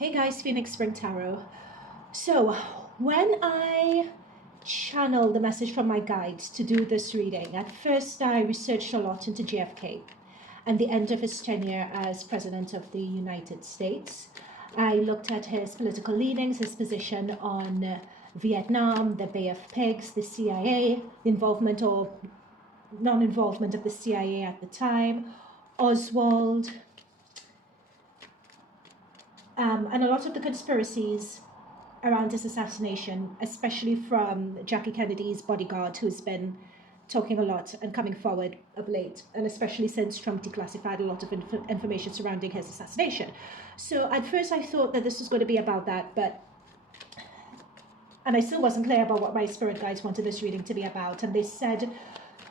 Hey guys, Phoenix Spring Tarot. So, when I channeled the message from my guides to do this reading, at first I researched a lot into JFK and the end of his tenure as President of the United States. I looked at his political leanings, his position on Vietnam, the Bay of Pigs, the CIA, the involvement or non-involvement of the CIA at the time, Oswald, and a lot of the conspiracies around his assassination, especially from Jackie Kennedy's bodyguard, who's been talking a lot and coming forward of late, and especially since Trump declassified a lot of information surrounding his assassination. So at first I thought that this was going to be about that, and I still wasn't clear about what my spirit guides wanted this reading to be about, and they said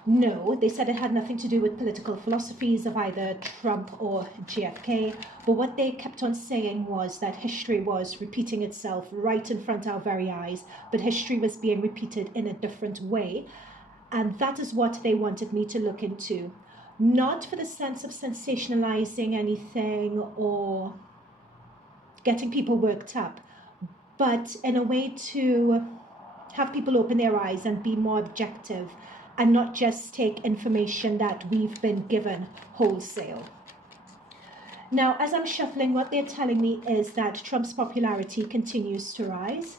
no, they said it had nothing to do with political philosophies of either Trump or JFK, but what they kept on saying was that history was repeating itself right in front of our very eyes, but history was being repeated in a different way, and that is what they wanted me to look into. Not for the sense of sensationalizing anything or getting people worked up, but in a way to have people open their eyes and be more objective and not just take information that we've been given wholesale. Now, as I'm shuffling, what they're telling me is that Trump's popularity continues to rise,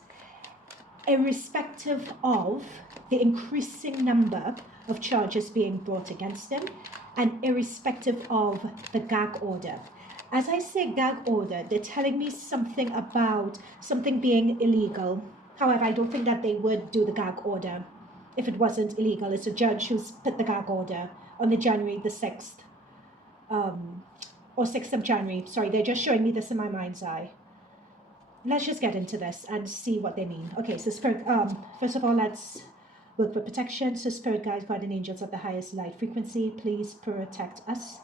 irrespective of the increasing number of charges being brought against him, and irrespective of the gag order. As I say gag order, they're telling me something about something being illegal. However, I don't think that they would do the gag order if it wasn't illegal. It's a judge who's put the gag order on the January the 6th, or 6th of January. Sorry, they're just showing me this in my mind's eye. Let's just get into this and see what they mean. Okay, so spirit, first of all, let's work for protection. So spirit guides, guardian angels of the highest light frequency, please protect us.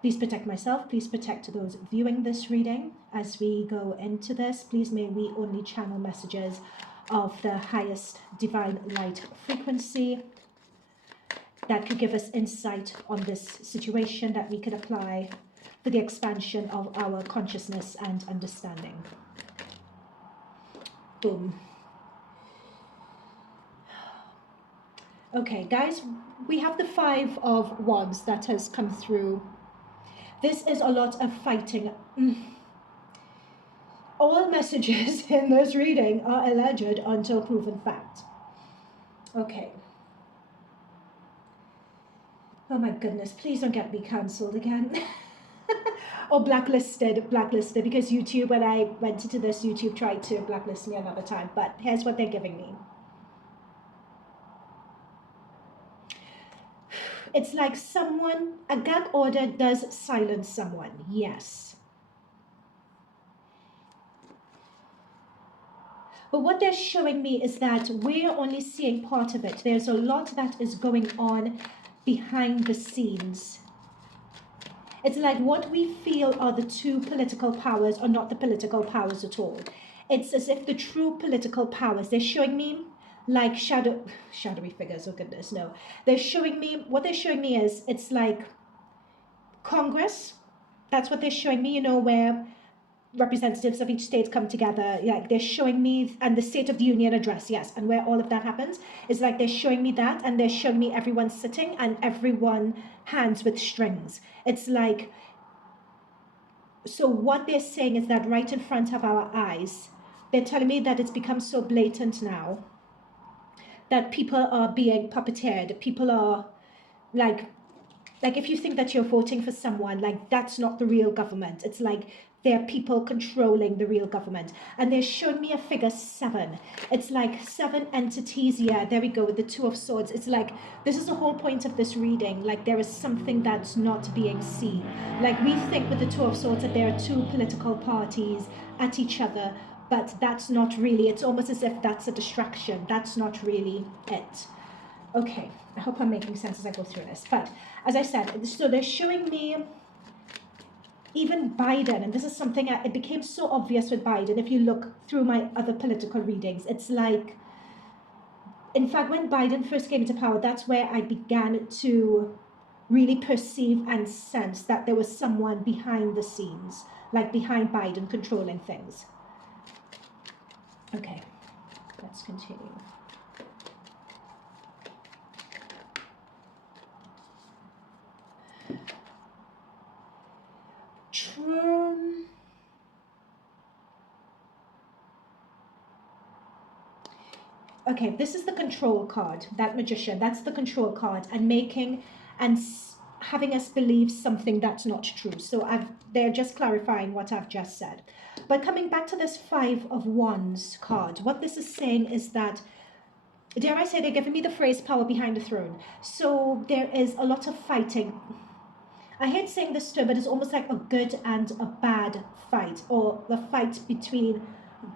Please protect myself. Please protect those viewing this reading. As we go into this, please may we only channel messages of the highest divine light frequency that could give us insight on this situation that we could apply for the expansion of our consciousness and understanding. Boom. Okay, guys, we have the Five of Wands that has come through. This is a lot of fighting. All messages in this reading are alleged until proven fact. Okay. Oh my goodness, please don't get me cancelled again. Or blacklisted, because YouTube, when I went into this, YouTube tried to blacklist me another time, but here's what they're giving me. It's like a gag order does silence someone, yes. But what they're showing me is that we're only seeing part of it. There's a lot that is going on behind the scenes. It's like what we feel are the two political powers are not the political powers at all. It's as if the true political powers, they're showing me like shadowy figures, oh goodness, no. What they're showing me is, it's like Congress, that's what they're showing me, where representatives of each state come together, like they're showing me, and the State of the Union address, yes, and where all of that happens, is like they're showing me that, and they're showing me everyone sitting and everyone hands with strings. It's like, so what they're saying is that right in front of our eyes, they're telling me that it's become so blatant now that people are being puppeteered. People are like if you think that you're voting for someone, like that's not the real government. It's like there are people controlling the real government. And they're showing me a figure 7. It's like 7 entities. Yeah, there we go with the Two of Swords. It's like, this is the whole point of this reading. Like there is something that's not being seen. Like we think with the Two of Swords that there are two political parties at each other, but that's not really, it's almost as if that's a distraction. That's not really it. Okay, I hope I'm making sense as I go through this. But as I said, so they're showing me even Biden, and this is something, it became so obvious with Biden. If you look through my other political readings, it's like, in fact, when Biden first came into power, that's where I began to really perceive and sense that there was someone behind the scenes, like behind Biden controlling things. Okay, let's continue. Okay, this is the control card, that magician, that's the control card, and making and having us believe something that's not true. So they're just clarifying what I've just said. But coming back to this 5 of Wands card, what this is saying is that, dare I say, they're giving me the phrase power behind the throne. So there is a lot of fighting. I hate saying this term, but it's almost like a good and a bad fight, or the fight between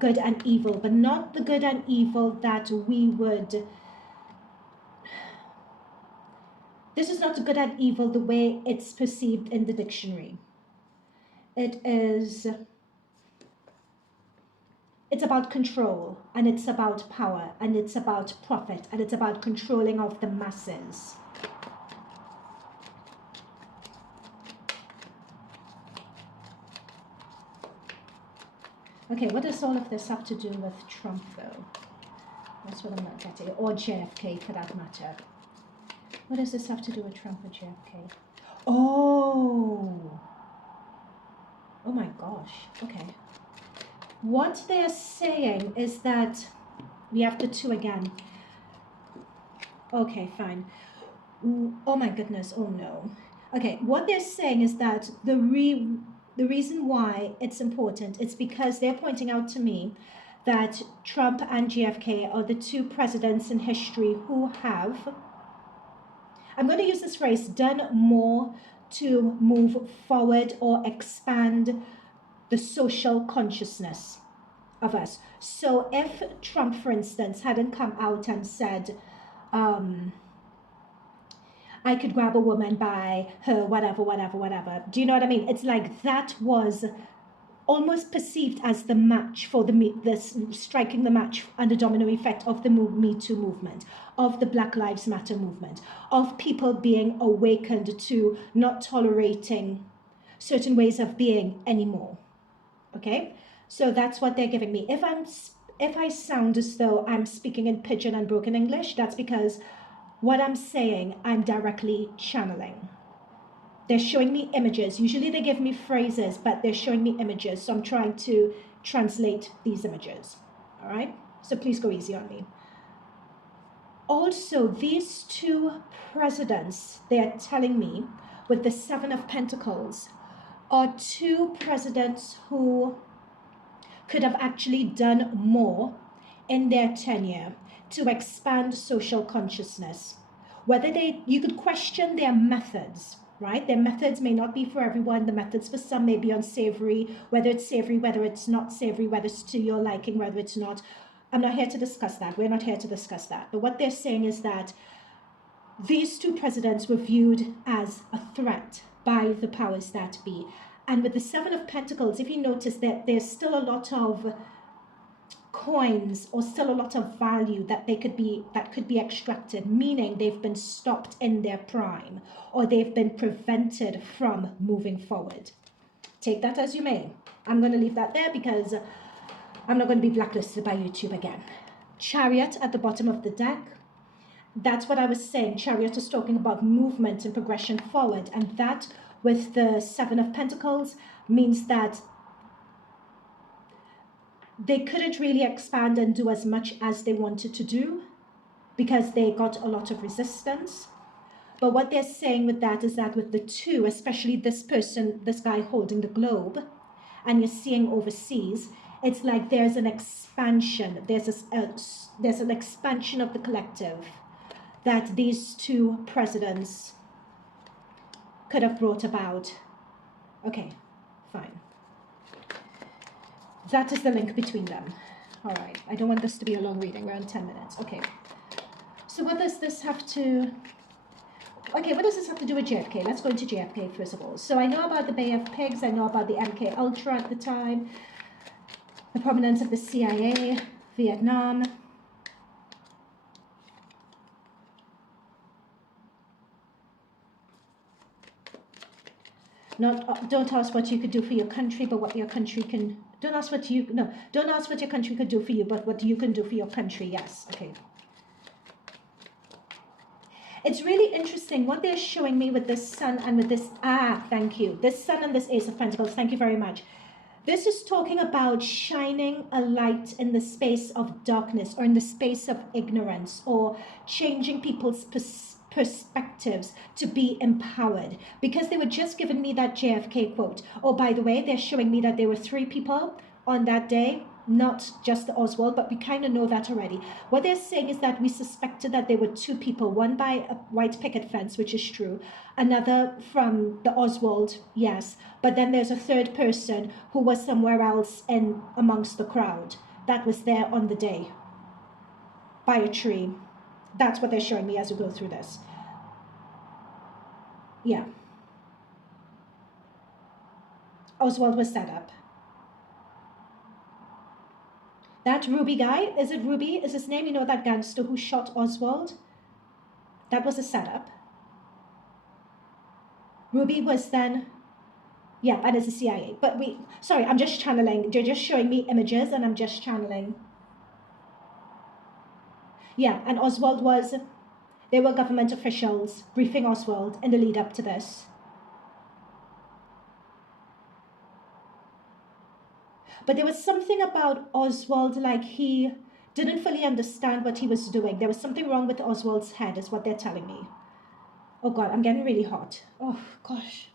good and evil, but not the good and evil that we would. This is not good and evil the way it's perceived in the dictionary. It's about control, and it's about power, and it's about profit, and it's about controlling of the masses. Okay, what does all of this have to do with Trump, though? That's what I'm not getting. Or JFK, for that matter. What does this have to do with Trump or JFK? Oh! Oh my gosh. Okay. What they're saying is that... We have the 2 again. Okay, fine. Oh my goodness. Oh no. Okay, what they're saying is that the reason why it's important is because they're pointing out to me that Trump and JFK are the 2 presidents in history who have, I'm going to use this phrase, done more to move forward or expand the social consciousness of us. So if Trump, for instance, hadn't come out and said, I could grab a woman by her, whatever. Do you know what I mean? It's like that was almost perceived as the match for this striking the match and the domino effect of the Me Too movement, of the Black Lives Matter movement, of people being awakened to not tolerating certain ways of being anymore. Okay? So that's what they're giving me. If I sound as though I'm speaking in pidgin and broken English, that's because what I'm saying, I'm directly channeling. They're showing me images. Usually they give me phrases, but they're showing me images. So I'm trying to translate these images. All right? So please go easy on me. Also, these 2 presidents, they're telling me, with the 7 of Pentacles, are 2 presidents who could have actually done more in their tenure to expand social consciousness. You could question their methods, right? Their methods may not be for everyone. The methods for some may be unsavory, whether it's savory, whether it's not savory, whether it's to your liking, whether it's not. I'm not here to discuss that. We're not here to discuss that. But what they're saying is that these 2 presidents were viewed as a threat by the powers that be. And with the 7 of Pentacles, if you notice that there's still a lot of coins or still a lot of value that could be extracted, meaning they've been stopped in their prime or they've been prevented from moving forward. Take that as you may. I'm going to leave that there because I'm not going to be blacklisted by YouTube again. Chariot at the bottom of the deck. That's what I was saying. Chariot is talking about movement and progression forward, and that with the 7 of Pentacles means that they couldn't really expand and do as much as they wanted to do because they got a lot of resistance. But what they're saying with that is that with the 2, especially this guy holding the globe, and you're seeing overseas, it's like there's an expansion. There's an expansion of the collective that these 2 presidents could have brought about. Okay, fine. That is the link between them. All right, I don't want this to be a long reading. We're on 10 minutes. Okay. So what does this have to... Okay, what does this have to do with JFK? Let's go into JFK first of all. So I know about the Bay of Pigs. I know about the MK Ultra at the time. The prominence of the CIA, Vietnam. Not don't ask what you could do for your country, but what your country can. Don't ask what you no. Don't ask what your country could do for you, but what you can do for your country. Yes. Okay. It's really interesting what they're showing me with this sun and with this, thank you. This sun and this Ace of Pentacles, thank you very much. This is talking about shining a light in the space of darkness or in the space of ignorance or changing people's perspectives to be empowered, because they were just giving me that JFK quote. Oh, by the way, they're showing me that there were 3 people on that day. Not just the Oswald, but we kind of know that already. What they're saying is that we suspected that there were 2 people, one by a white picket fence, which is true, another from the Oswald, yes, but then there's a 3rd person who was somewhere else in amongst the crowd that was there on the day by a tree. That's what they're showing me as we go through this. Yeah. Oswald was set up. That Ruby guy, is it Ruby? Is his name? You know, that gangster who shot Oswald? That was a setup. Ruby was then, yeah, and it's the CIA. But sorry, I'm just channeling. They're just showing me images and I'm just channeling. Yeah, and Oswald was, they were government officials briefing Oswald in the lead up to this. But there was something about Oswald, like he didn't fully understand what he was doing. There was something wrong with Oswald's head, is what they're telling me. Oh God, I'm getting really hot. Oh gosh.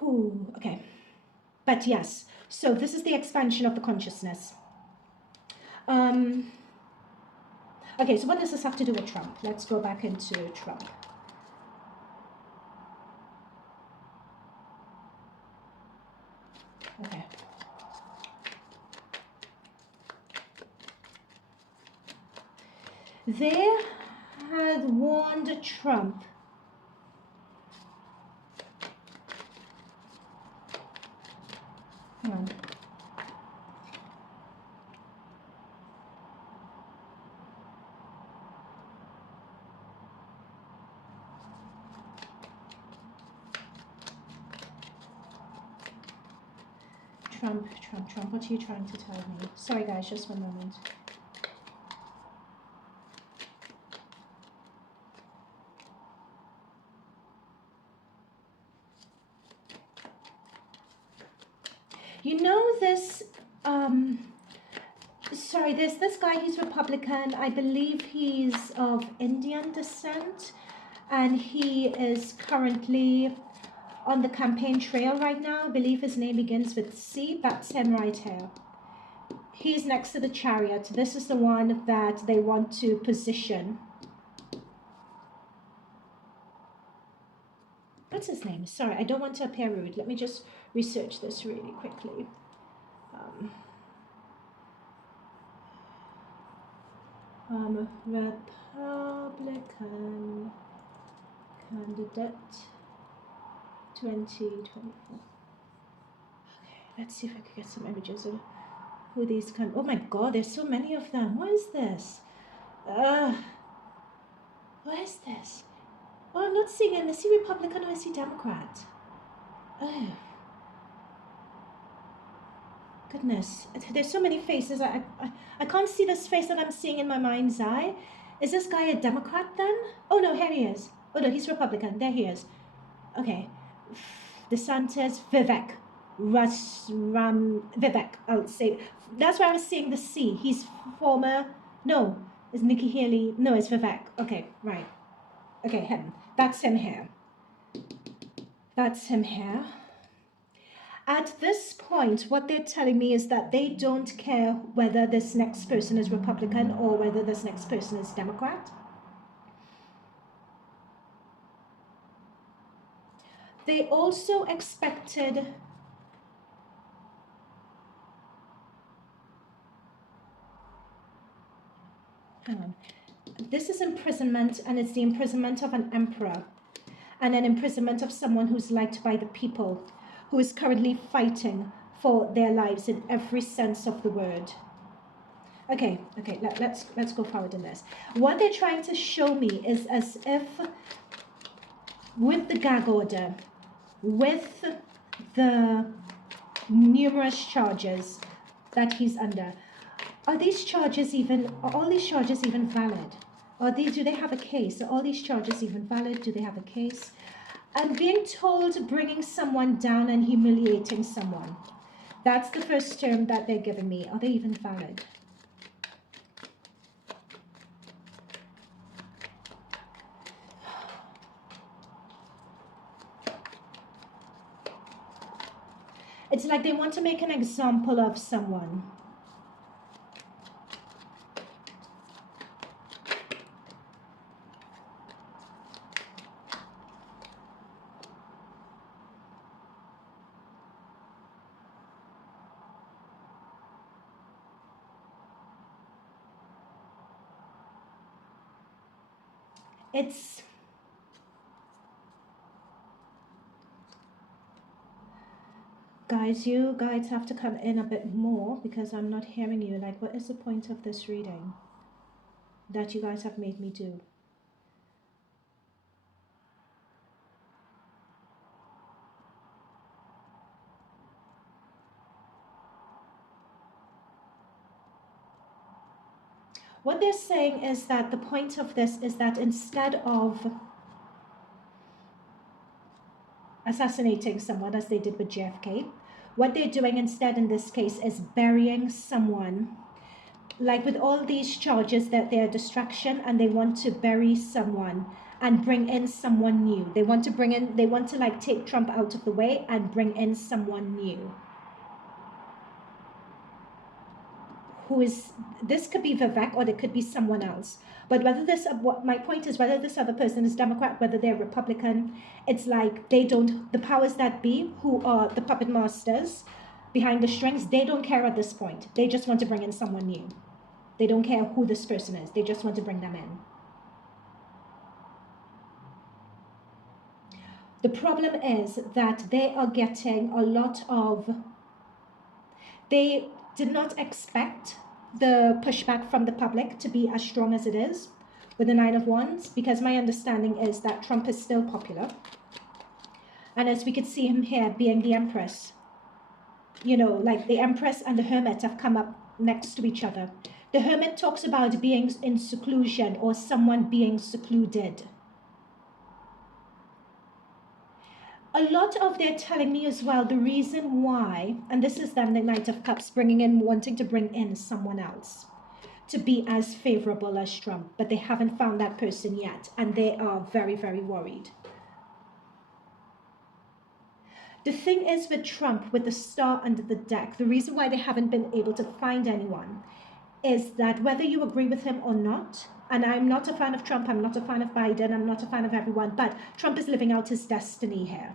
Whew, okay. But yes, so this is the expansion of the consciousness. Okay, so what does this have to do with Trump? Let's go back into Trump. Okay. They had warned Trump Trump, what are you trying to tell me? Sorry guys, just one moment. You know this, sorry, there's this guy, he's Republican. I believe he's of Indian descent, and he is currently on the campaign trail right now. I believe his name begins with C. That's him right here. He's next to the Chariot. This is the one that they want to position. What's his name? Sorry, I don't want to appear rude. Let me just research this really quickly. Republican candidate 2024. Okay, let's see if I can get some images of who these can. Oh my God, there's so many of them. What is this? What is this? Oh, I'm not seeing it. I see Republican or I see Democrat. Oh. Goodness, there's so many faces. I can't see this face that I'm seeing in my mind's eye. Is this guy a Democrat then? Oh no, here he is. Oh no, he's Republican. There he is. Okay. DeSantis, Vivek. Vivek, I'll say. That's why I was seeing the C. He's former, no, is Nikki Haley? No, it's Vivek. Okay, right. Okay, him. That's him here. That's him here. At this point, what they're telling me is that they don't care whether this next person is Republican or whether this next person is Democrat. They also expected hang on. This is imprisonment, and it's the imprisonment of an emperor and an imprisonment of someone who's liked by the people, who is currently fighting for their lives in every sense of the word. Okay, let's go forward in this. What they're trying to show me is as if with the gag order, with the numerous charges that he's under. Are all these charges even valid? Do they have a case? Are all these charges even valid? Do they have a case? And being told bringing someone down and humiliating someone. That's the first term that they're giving me. Are they even valid? It's like they want to make an example of someone. It's guys, you guys have to come in a bit more because I'm not hearing you. Like, what is the point of this reading that you guys have made me do? What they're saying is that the point of this is that instead of assassinating someone as they did with JFK, what they're doing instead in this case is burying someone. Like with all these charges that they're a distraction, and they want to bury someone and bring in someone new. They want to like take Trump out of the way and bring in someone new. This could be Vivek or it could be someone else. But my point is whether this other person is Democrat, whether they're Republican, it's like the powers that be, who are the puppet masters behind the strings, they don't care at this point. They just want to bring in someone new. They don't care who this person is. They just want to bring them in. The problem is that they are getting a lot of... They did not expect the pushback from the public to be as strong as it is with the 9 of Wands, because my understanding is that Trump is still popular. And as we could see him here being the Empress, you know, like the Empress and the Hermit have come up next to each other. The Hermit talks about being in seclusion or someone being secluded. A lot of they're telling me as well the reason why, and this is them, the Knight of Cups, wanting to bring in someone else to be as favorable as Trump, but they haven't found that person yet, and they are very, very worried. The thing is with Trump, with the star under the deck, the reason why they haven't been able to find anyone is that whether you agree with him or not, and I'm not a fan of Trump, I'm not a fan of Biden, I'm not a fan of everyone, but Trump is living out his destiny here.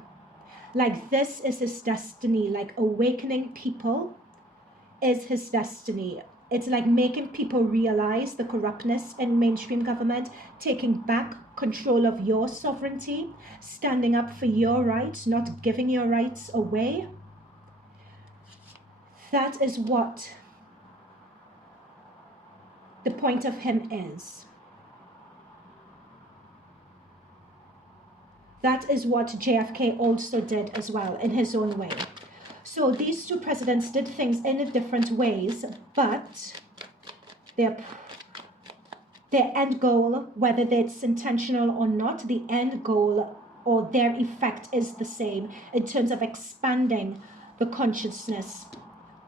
Like, this is his destiny. Like, awakening people is his destiny. It's like making people realize the corruptness in mainstream government, taking back control of your sovereignty, standing up for your rights, not giving your rights away. That is what the point of him is. That is what JFK also did as well in his own way. So these two presidents did things in different ways, but their end goal, whether it's intentional or not, the end goal or their effect is the same in terms of expanding the consciousness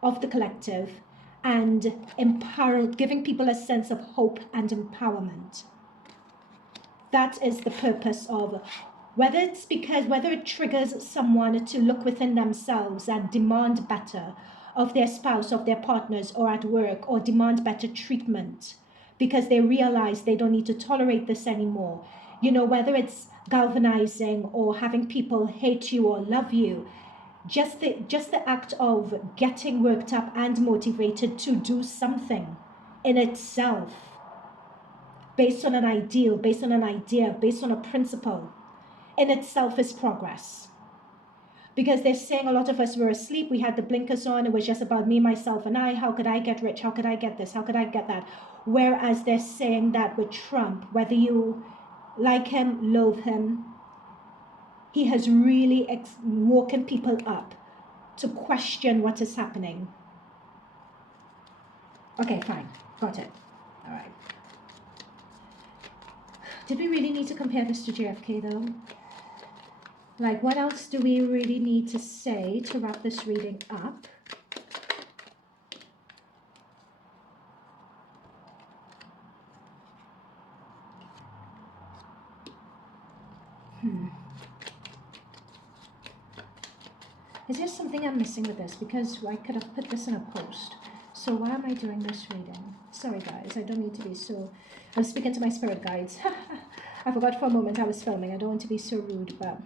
of the collective and giving people a sense of hope and empowerment. That is the purpose of... whether it triggers someone to look within themselves and demand better of their spouse, of their partners, or at work, or demand better treatment because they realize they don't need to tolerate this anymore. You know, whether it's galvanizing or having people hate you or love you, just the act of getting worked up and motivated to do something in itself, based on an ideal, based on an idea, based on a principle, in itself is progress. Because they're saying a lot of us were asleep, we had the blinkers on, it was just about me, myself, and I. How could I get rich? How could I get this? How could I get that? Whereas they're saying that with Trump, whether you like him, loathe him, he has really woken people up to question what is happening. Okay, fine. Got it. All right. Did we really need to compare this to JFK though? Like, what else do we really need to say to wrap this reading up? Is there something I'm missing with this? Because I could have put this in a post. So why am I doing this reading? Sorry guys, I don't need to be so... I'm speaking to my spirit guides. I forgot for a moment I was filming. I don't want to be so rude, but...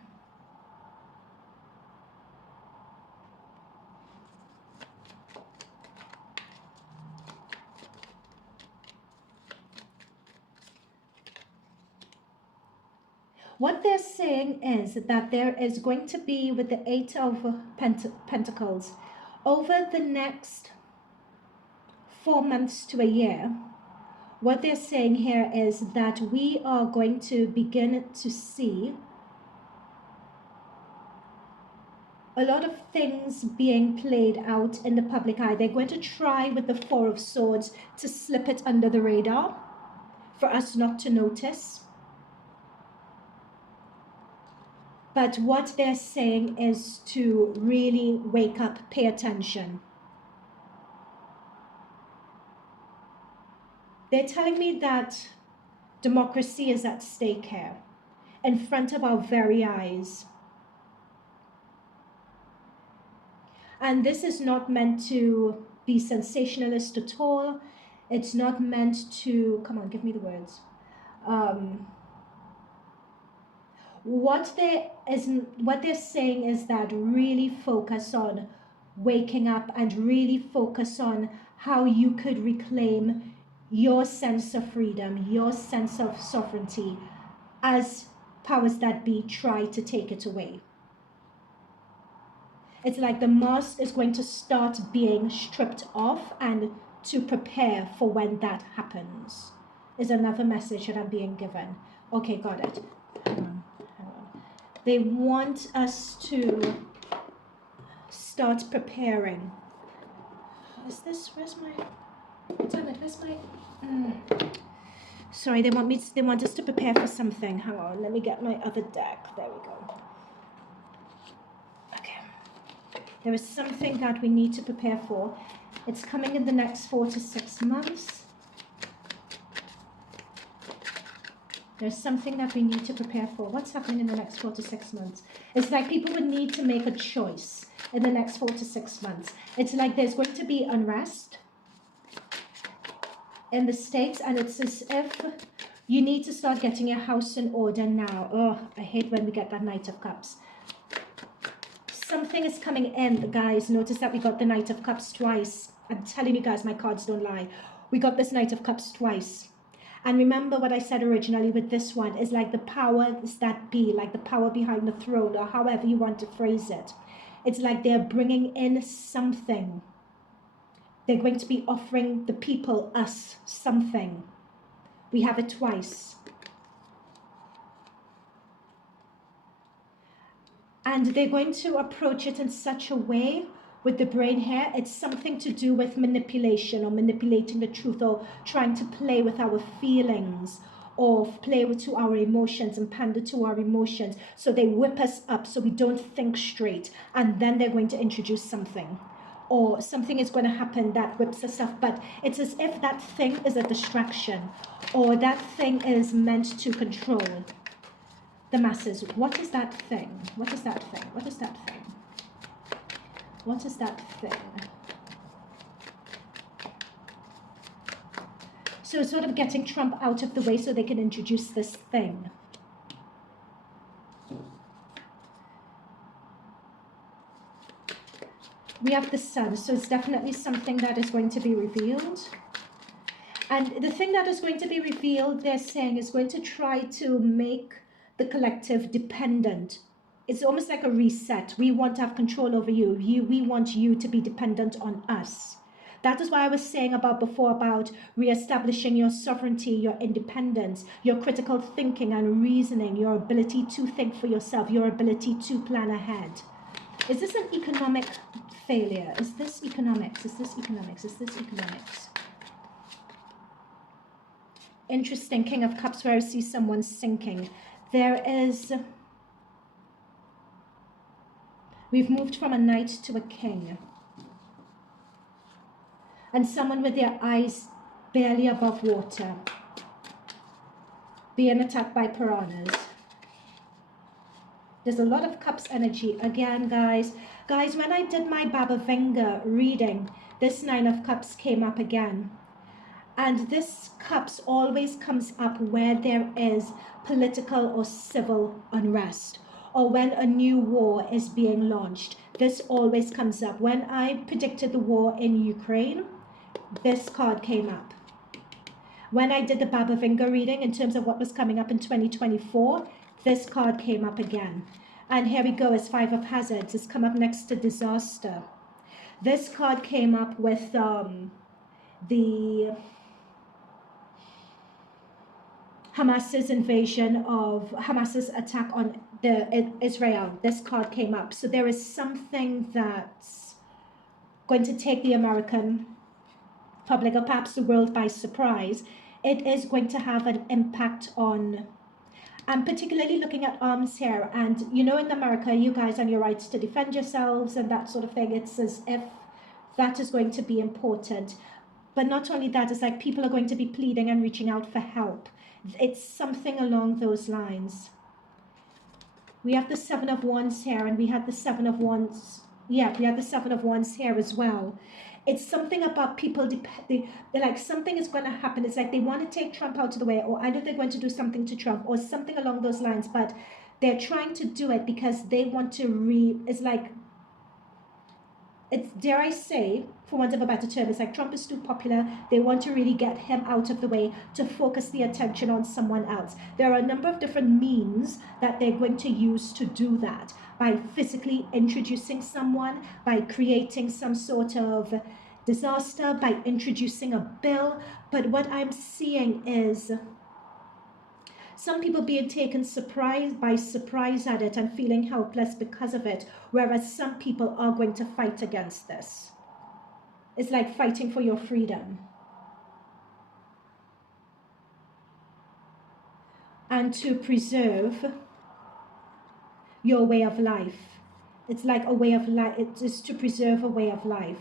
What they're saying is that there is going to be, with the Eight of Pentacles, over the next 4 months to a year, what they're saying here is that we are going to begin to see a lot of things being played out in the public eye. They're going to try with the Four of Swords to slip it under the radar for us not to notice. But what they're saying is to really wake up, pay attention. They're telling me that democracy is at stake here, in front of our very eyes. And this is not meant to be sensationalist at all. It's not meant to, come on, give me the words. What they're saying is that really focus on waking up and really focus on how you could reclaim your sense of freedom, your sense of sovereignty, as powers that be try to take it away. It's like the mask is going to start being stripped off, and to prepare for when that happens is another message that I'm being given. Okay, got it. Hang on. They want us to start preparing. Is this, where's my, damn it, where's my, sorry, they want us to prepare for something. Hang on, let me get my other deck. There we go. Okay. There is something that we need to prepare for. It's coming in the next 4 to 6 months. There's something that we need to prepare for. What's happening in the next 4 to 6 months? It's like people would need to make a choice in the next 4 to 6 months. It's like there's going to be unrest in the States, and it's as if you need to start getting your house in order now. Oh, I hate when we get that Knight of Cups. Something is coming in, guys. Notice that we got the Knight of Cups twice. I'm telling you guys, my cards don't lie. We got this Knight of Cups twice. And remember what I said originally with this one is like the powers that be, like the power behind the throne, or however you want to phrase it. It's like they're bringing in something. They're going to be offering the people, us, something. We have it twice. And they're going to approach it in such a way with the brain here. It's something to do with manipulation, or manipulating the truth, or trying to play with our feelings, or play to our emotions and pander to our emotions. So they whip us up so we don't think straight, and then they're going to introduce something, or something is going to happen that whips us up. But it's as if that thing is a distraction, or that thing is meant to control the masses. What is that thing? What is that thing? What is that thing? What is that thing? So sort of getting Trump out of the way so they can introduce this thing. We have the Sun, so it's definitely something that is going to be revealed. And the thing that is going to be revealed, they're saying, is going to try to make the collective dependent. It's almost like a reset. We want to have control over you. We want you to be dependent on us. That is why I was saying about before about reestablishing your sovereignty, your independence, your critical thinking and reasoning, your ability to think for yourself, your ability to plan ahead. Is this an economic failure? Is this economics? Is this economics? Is this economics? Interesting. King of Cups, where I see someone sinking. There is... We've moved from a knight to a king. And someone with their eyes barely above water, being attacked by piranhas. There's a lot of cups energy. Again, guys, when I did my Baba Vanga reading, this 9 of Cups came up again. And this cups always comes up where there is political or civil unrest, or when a new war is being launched. This always comes up. When I predicted the war in Ukraine, this card came up. When I did the Baba Vanga reading in terms of what was coming up in 2024, this card came up again. And here we go, as 5 of Hazards. It's come up next to disaster. This card came up with the Hamas's invasion of, Hamas's attack on Israel. This card came up. So there is something that's going to take the American public, or perhaps the world, by surprise. It is going to have an impact on... I'm particularly looking at arms here, and you know, in America, you guys on your rights to defend yourselves and that sort of thing. It's as if that is going to be important. But not only that, it's like people are going to be pleading and reaching out for help. It's something along those lines. We have the 7 of Wands here, and we had the 7 of Wands. Yeah, we had the 7 of Wands here as well. It's something about people, they're like, something is going to happen. It's like they want to take Trump out of the way, or either they're going to do something to Trump or something along those lines, but they're trying to do it because they want to it's like, it's, dare I say, for want of a better term, it's like Trump is too popular. They want to really get him out of the way to focus the attention on someone else. There are a number of different means that they're going to use to do that, by physically introducing someone, by creating some sort of disaster, by introducing a bill. But what I'm seeing is some people being taken by surprise at it and feeling helpless because of it, whereas some people are going to fight against this. It's like fighting for your freedom. And to preserve your way of life. It's like a way of life. It is to preserve a way of life.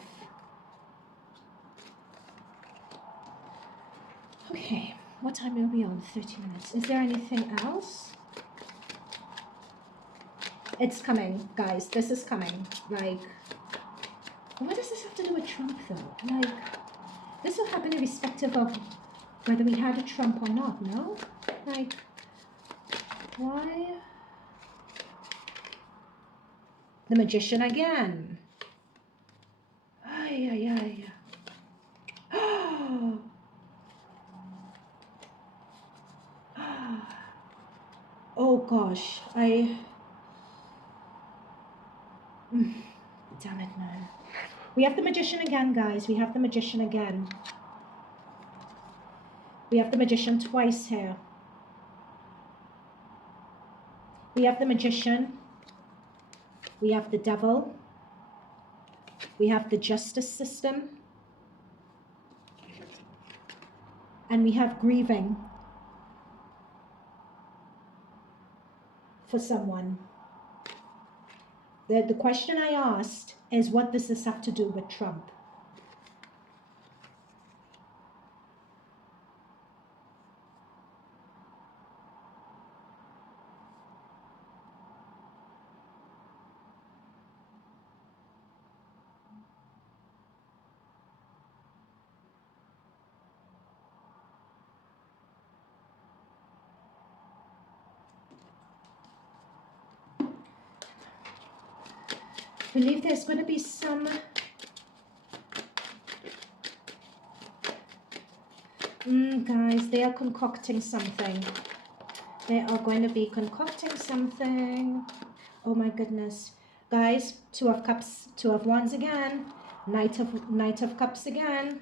Okay, what time are we on? 30 minutes. Is there anything else? It's coming, guys. This is coming. Like, what does this have to do with Trump, though? Like, this will happen irrespective of whether we had a Trump or not, no? Like, why? The Magician again. Ay, ay, ay. Oh gosh, damn it, man. We have the Magician again, guys. We have the Magician again. We have the Magician twice here. We have the Magician. We have the Devil. We have the justice system. And we have grieving for someone. The question I asked is, what does this have to do with Trump? I believe there's going to be some guys, they are concocting something. They are going to be concocting something. Oh my goodness. Guys, 2 of Cups, 2 of Wands again. Knight of Cups again.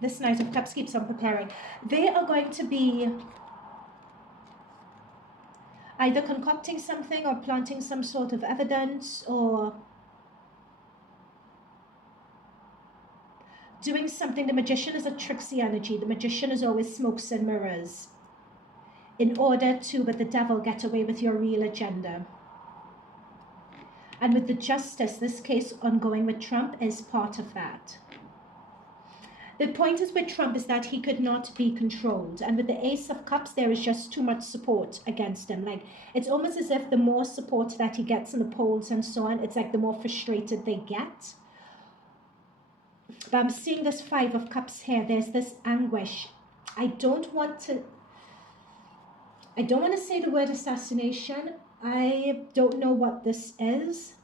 This Knight of Cups keeps on preparing. They are going to be either concocting something or planting some sort of evidence or doing something. The Magician is a tricksy energy. The Magician is always smokes and mirrors in order to, with the Devil, get away with your real agenda. And with the Justice, this case ongoing with Trump is part of that. The point is with Trump is that he could not be controlled. And with the Ace of Cups, there is just too much support against him. Like, it's almost as if the more support that he gets in the polls and so on, it's like the more frustrated they get. But I'm seeing this Five of Cups here. There's this anguish. I don't want to say the word assassination. I don't know what this is.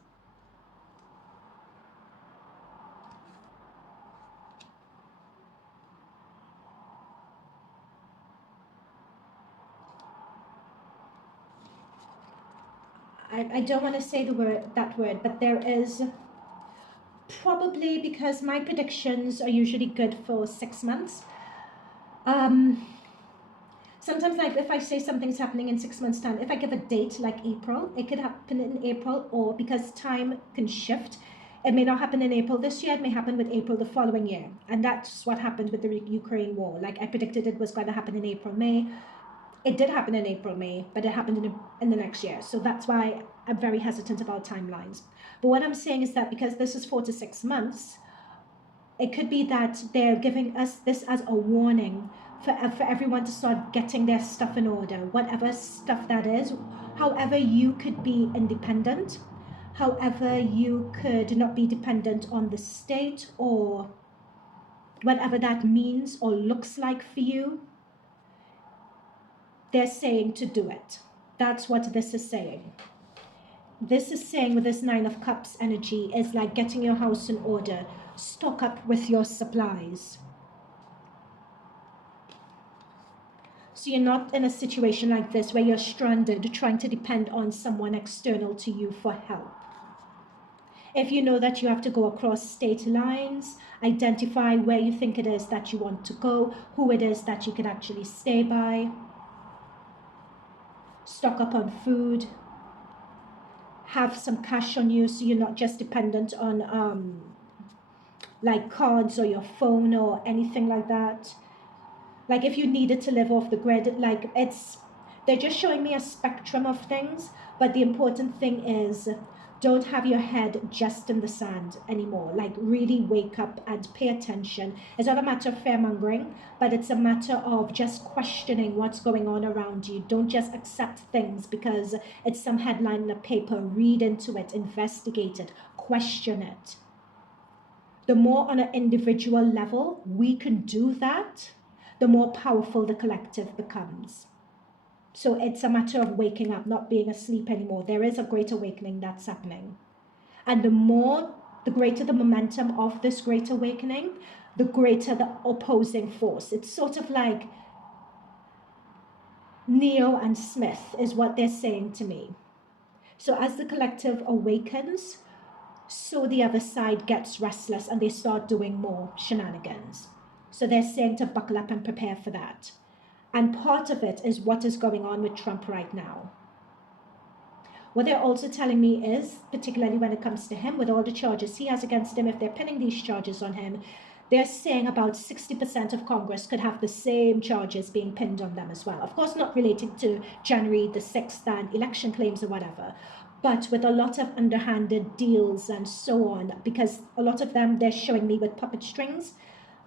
I don't want to say that word, but there is probably, because my predictions are usually good for 6 months. Sometimes, like, if I say something's happening in 6 months' time, if I give a date like April, it could happen in April, or because time can shift, it may not happen in April this year, it may happen with April the following year. And that's what happened with the Ukraine war. Like, I predicted it was going to happen in April, May. It did happen in April, May, but it happened in the next year. So that's why I'm very hesitant about timelines. But what I'm saying is that because this is 4 to 6 months, it could be that they're giving us this as a warning for everyone to start getting their stuff in order, whatever stuff that is. However, you could be independent. However, you could not be dependent on the state, or whatever that means or looks like for you. They're saying to do it. That's what this is saying. This is saying with this Nine of Cups energy is like getting your house in order. Stock up with your supplies. So you're not in a situation like this where you're stranded trying to depend on someone external to you for help. If you know that you have to go across state lines, identify where you think it is that you want to go, who it is that you can actually stay by. Stock up on food. Have some cash on you so you're not just dependent on like cards or your phone or anything like that. Like, if you needed to live off the grid, like, they're just showing me a spectrum of things, but the important thing is don't have your head just in the sand anymore. Like, really wake up and pay attention. It's not a matter of fear-mongering, but it's a matter of just questioning what's going on around you. Don't just accept things because it's some headline in a paper. Read into it, investigate it, question it. The more on an individual level we can do that, the more powerful the collective becomes. So it's a matter of waking up, not being asleep anymore. There is a great awakening that's happening. And the greater the momentum of this great awakening, the greater the opposing force. It's sort of like Neo and Smith is what they're saying to me. So as the collective awakens, so the other side gets restless and they start doing more shenanigans. So they're saying to buckle up and prepare for that. And part of it is what is going on with Trump right now. What they're also telling me is, particularly when it comes to him, with all the charges he has against him, if they're pinning these charges on him, they're saying about 60% of Congress could have the same charges being pinned on them as well. Of course, not relating to January the 6th and election claims or whatever, but with a lot of underhanded deals and so on, because a lot of them, they're showing me with puppet strings,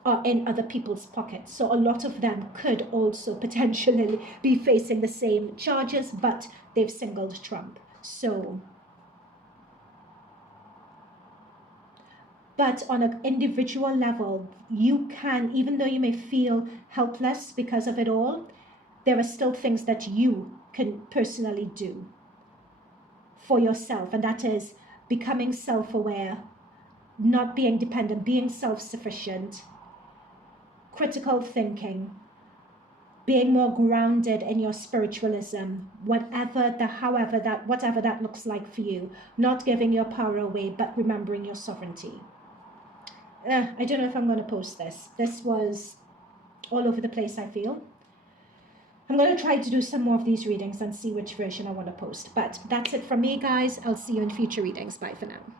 are in other people's pockets. So a lot of them could also potentially be facing the same charges, but they've singled Trump. So, but on an individual level, you can, even though you may feel helpless because of it all, there are still things that you can personally do for yourself, and that is becoming self-aware, not being dependent, being self-sufficient, critical thinking, being more grounded in your spiritualism, whatever that looks like for you, not giving your power away, but remembering your sovereignty. I don't know if I'm going to post this. This was all over the place, I feel. I'm going to try to do some more of these readings and see which version I want to post. But that's it from me, guys. I'll see you in future readings. Bye for now.